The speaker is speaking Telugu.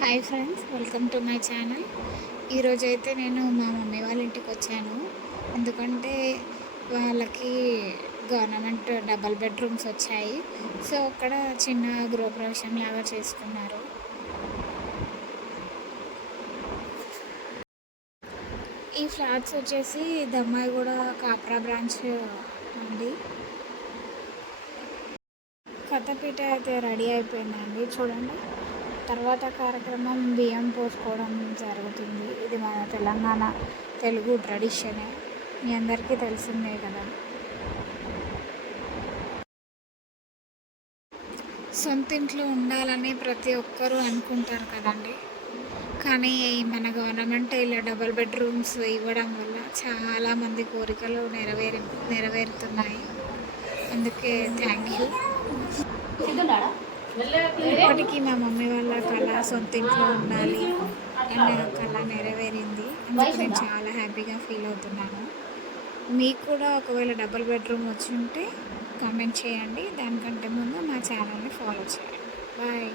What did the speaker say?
Hi friends, welcome to my channel. ఈరోజైతే నేను మా మమ్మీ వాళ్ళ ఇంటికి వచ్చాను. ఎందుకంటే వాళ్ళకి గవర్నమెంట్ డబల్ బెడ్రూమ్స్ వచ్చాయి. సో అక్కడ చిన్న గృహప్రవేశం లాగా చేసుకున్నారు. ఈ ఫ్లాట్స్ వచ్చేసి దమ్మాయిగూడ కాప్రా బ్రాంచ్ అండి. కథపీట అయితే రెడీ అయిపోయిందండి, చూడండి. తర్వాత కార్యక్రమం బియ్యం పోసుకోవడం జరుగుతుంది. ఇది మన తెలంగాణ తెలుగు ట్రెడిషనే, మీ అందరికీ తెలిసిందే కదా. సొంత ఇంట్లో ఉండాలని ప్రతి ఒక్కరూ అనుకుంటారు కదండి. కానీ మన గవర్నమెంట్ ఇలా డబల్ బెడ్రూమ్స్ ఇవ్వడం వల్ల చాలామంది కోరికలు నెరవేరుతున్నాయి. అందుకే థ్యాంక్ యూ. ఇప్పటికీ మా మమ్మీ వాళ్ళ కళ సొంత ఇంట్లో ఉండాలి అన్న కళ నెరవేరింది. అందుకు నేను చాలా హ్యాపీగా ఫీల్ అవుతున్నాను. మీకు కూడా ఒకవేళ డబుల్ బెడ్రూమ్ వచ్చి ఉంటే కామెంట్ చేయండి. దానికంటే ముందు మా ఛానల్ని ఫాలో చేయండి. బాయ్.